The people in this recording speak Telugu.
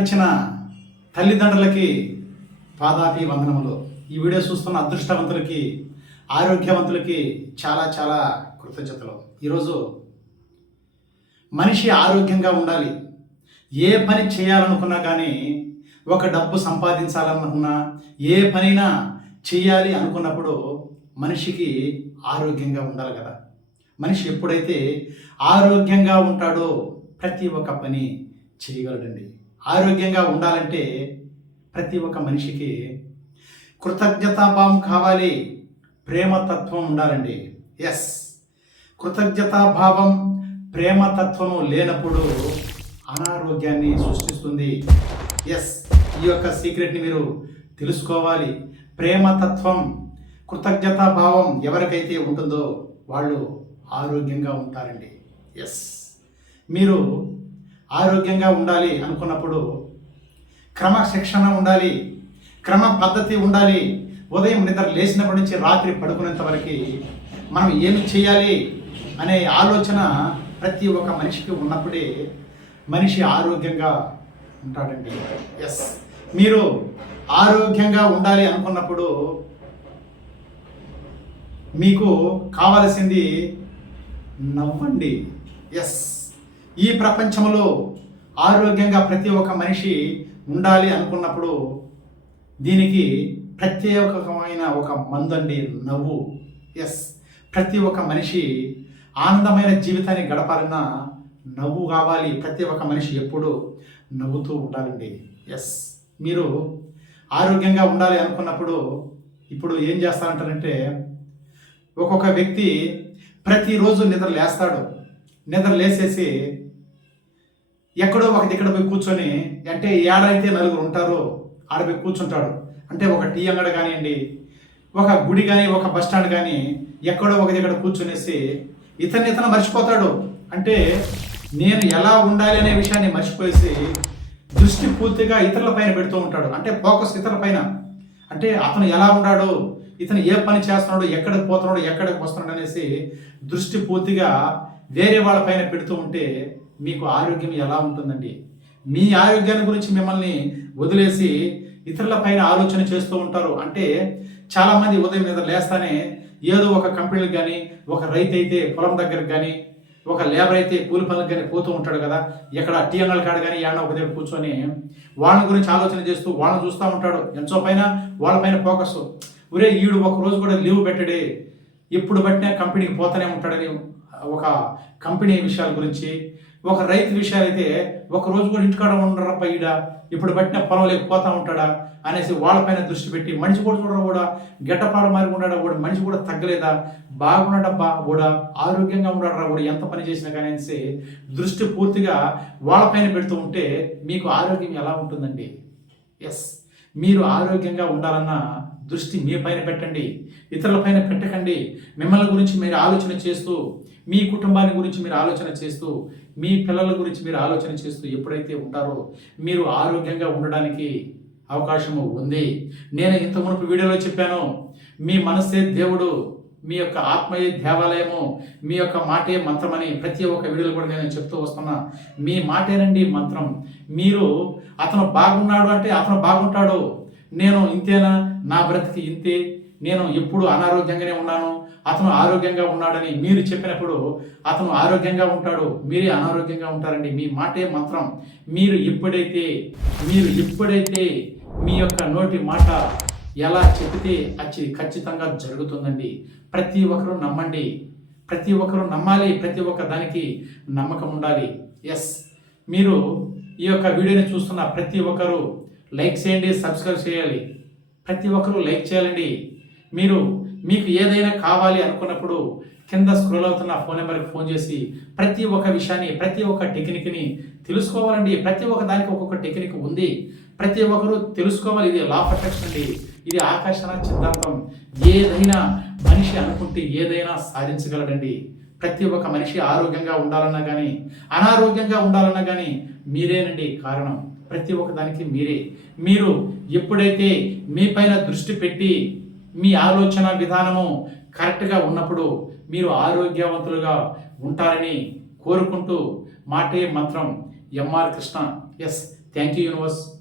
జన్మనిచ్చిన తల్లిదండ్రులకి పాదాపి వందనములు. ఈ వీడియో చూస్తున్న అదృష్టవంతులకి, ఆరోగ్యవంతులకి చాలా చాలా కృతజ్ఞతలు. ఈరోజు మనిషి ఆరోగ్యంగా ఉండాలి. ఏ పని చేయాలనుకున్నా కానీ, ఒక డబ్బు సంపాదించాలనుకున్నా, ఏ పనైనా చేయాలి అనుకున్నప్పుడు మనిషికి ఆరోగ్యంగా ఉండాలి కదా. మనిషి ఎప్పుడైతే ఆరోగ్యంగా ఉంటాడో ప్రతి ఒక్క పని చేయగలడండి. ఆరోగ్యంగా ఉండాలంటే ప్రతి ఒక్క మనిషికి కృతజ్ఞతాభావం కావాలి, ప్రేమతత్వం ఉండాలండి. ఎస్, కృతజ్ఞతాభావం ప్రేమతత్వం లేనప్పుడు అనారోగ్యాన్ని సృష్టిస్తుంది. ఎస్, ఈ యొక్క సీక్రెట్ని మీరు తెలుసుకోవాలి. ప్రేమతత్వం, కృతజ్ఞతాభావం ఎవరికైతే ఉంటుందో వాళ్ళు ఆరోగ్యంగా ఉంటారండి. ఎస్, మీరు ఆరోగ్యంగా ఉండాలి అనుకున్నప్పుడు క్రమశిక్షణ ఉండాలి, క్రమ పద్ధతి ఉండాలి. ఉదయం నిద్ర లేచినప్పటి నుంచి రాత్రి పడుకునేంత వరకు మనం ఏమి చేయాలి అనే ఆలోచన ప్రతి ఒక్క మనిషికి ఉన్నప్పుడే మనిషి ఆరోగ్యంగా ఉంటాడండి. ఎస్, మీరు ఆరోగ్యంగా ఉండాలి అనుకున్నప్పుడు మీకు కావలసింది నవ్వండి. ఎస్, ఈ ప్రపంచంలో ఆరోగ్యంగా ప్రతి ఒక్క మనిషి ఉండాలి అనుకున్నప్పుడు దీనికి ప్రత్యేకమైన ఒక మందండి నవ్వు. ఎస్, ప్రతి ఒక్క మనిషి ఆనందమైన జీవితాన్ని గడపాలన్నా నవ్వు కావాలి. ప్రతి ఒక్క మనిషి ఎప్పుడూ నవ్వుతూ ఉండాలండి. ఎస్, మీరు ఆరోగ్యంగా ఉండాలి అనుకున్నప్పుడు ఇప్పుడు ఏం చేస్తారంటారంటే, ఒక్కొక్క వ్యక్తి ప్రతిరోజు నిద్ర లేస్తాడు. నిద్ర లేసేసి ఎక్కడో ఒక దగ్గర పోయి కూర్చొని, అంటే ఏడైతే నలుగురు ఉంటారో ఆడ పోయి కూర్చుంటాడు. అంటే ఒక టీ అంగడి కానివ్వండి, ఒక గుడి కానీ, ఒక బస్ స్టాండ్ కానీ, ఎక్కడో ఒక దగ్గర కూర్చొనేసి ఇతను మర్చిపోతాడు. అంటే నేను ఎలా ఉండాలి అనే విషయాన్ని మర్చిపోయేసి దృష్టి పూర్తిగా ఇతరుల పైన పెడుతూ ఉంటాడు. అంటే ఫోకస్ ఇతరుల పైన. అంటే అతను ఎలా ఉన్నాడు, ఇతను ఏ పని చేస్తున్నాడు, ఎక్కడికి పోతున్నాడు, ఎక్కడికి వస్తున్నాడు అనేసి దృష్టి పూర్తిగా వేరే వాళ్ళ పైన పెడుతూ ఉంటే మీకు ఆరోగ్యం ఎలా ఉంటుందండి? మీ ఆరోగ్యాన్ని గురించి మిమ్మల్ని వదిలేసి ఇతరుల పైన ఆలోచన చేస్తూ ఉంటారు. అంటే చాలామంది ఉదయం నిద్ర లేస్తానే ఏదో ఒక కంపెనీలకు కానీ, ఒక రైతు అయితే పొలం దగ్గరకు కానీ, ఒక లేబర్ అయితే కూలి పనులకు కానీ పోతూ ఉంటాడు కదా. ఎక్కడ టీ అంగళ్ళ కాడ కానీ ఏడో ఒక దగ్గర కూర్చొని వాళ్ళ గురించి ఆలోచన చేస్తూ వాళ్ళని చూస్తూ ఉంటాడు. ఎంతో పైన వాళ్ళపైన ఫోకస్. ఒరే, ఈడు ఒక రోజు కూడా లీవ్ పెట్టడే, ఎప్పుడు పట్టినా కంపెనీకి పోతూనే ఉంటాడని ఒక కంపెనీ విషయాల గురించి. ఒక రైతు విషయాలు అయితే ఒక రోజు కూడా ఇంటికాడ ఉండరప్ప, ఈడ ఇప్పుడు పట్టిన పొలం లేకపోతా ఉంటాడా అనేసి వాళ్ళపైన దృష్టి పెట్టి, మనిషి కూడా చూడడం కూడా గెట్టపాడ మారి ఉన్నాడా, కూడా మనిషి కూడా తగ్గలేదా, బాగున్నాడబ్బా, కూడా ఆరోగ్యంగా ఉన్నాడరా, కూడా ఎంత పని చేసినా కానీ అనేసి దృష్టి పూర్తిగా వాళ్ళపైన పెడుతూ ఉంటే మీకు ఆరోగ్యం ఎలా ఉంటుందండి? ఎస్, మీరు ఆరోగ్యంగా ఉండాలన్నా దృష్టి మీ పైన పెట్టండి, ఇతరుల పైన పెట్టకండి. మిమ్మల్ని గురించి మీరు ఆలోచన చేస్తూ, మీ కుటుంబాన్ని గురించి మీరు ఆలోచన చేస్తూ, మీ పిల్లల గురించి మీరు ఆలోచన చేస్తూ ఎప్పుడైతే ఉంటారో మీరు ఆరోగ్యంగా ఉండడానికి అవకాశము ఉంది. నేను ఇంత మునుపు వీడియోలో చెప్పాను, మీ మనస్సే దేవుడు, మీ యొక్క ఆత్మయే దేవాలయము, మీ యొక్క మాటే మంత్రం అని ప్రతి ఒక్క వీడియోలో కూడా నేను చెప్తూ వస్తున్నా. మీ మాటేనండి మంత్రం. మీరు అతను బాగున్నాడు అంటే అతను బాగుంటాడు, నేను ఇంతేనా, నా బ్రతికి ఇంతే, నేను ఎప్పుడు అనారోగ్యంగానే ఉన్నాను, అతను ఆరోగ్యంగా ఉన్నాడని మీరు చెప్పినప్పుడు అతను ఆరోగ్యంగా ఉంటాడు, మీరే అనారోగ్యంగా ఉంటారండి. మీ మాటే మంత్రం. మీరు ఎప్పుడైతే మీ యొక్క నోటి మాట ఎలా చెప్తే అది ఖచ్చితంగా జరుగుతుందండి. ప్రతి ఒక్కరూ నమ్మండి, ప్రతి ఒక్కరూ నమ్మాలి, ప్రతి ఒక్క దానికి నమ్మకం ఉండాలి. ఎస్, మీరు ఈ యొక్క వీడియోని చూస్తున్న ప్రతి ఒక్కరూ లైక్ చేయండి, సబ్స్క్రైబ్ చేయాలి. ప్రతి ఒక్కరూ లైక్ చేయాలండి. మీకు ఏదైనా కావాలి అనుకున్నప్పుడు కింద స్క్రోల్ అవుతున్న ఫోన్ నెంబర్కి ఫోన్ చేసి ప్రతి ఒక్క విషయాన్ని, ప్రతి ఒక్క టెక్నిక్ని తెలుసుకోవాలండి. ప్రతి ఒక్క దానికి ఒక్కొక్క టెక్నిక్ ఉంది, ప్రతి ఒక్కరూ తెలుసుకోవాలి. ఇది లా ఆఫ్ అట్రాక్షన్ అండి, ఇది ఆకర్షణ సిద్ధాంతం. ఏదైనా మనిషి అనుకుంటే ఏదైనా సాధించగలడండి. ప్రతి ఒక్క మనిషి ఆరోగ్యంగా ఉండాలన్నా కానీ, అనారోగ్యంగా ఉండాలన్నా కానీ మీరేనండి కారణం. ప్రతి ఒక్క దానికి మీరే. మీరు ఎప్పుడైతే మీ పైన దృష్టి పెట్టి మీ ఆలోచన విధానము కరెక్ట్గా ఉన్నప్పుడు మీరు ఆరోగ్యవంతులుగా ఉంటారని కోరుకుంటూ మాటే మంత్రం M R Krishna. Yes, thank you universe.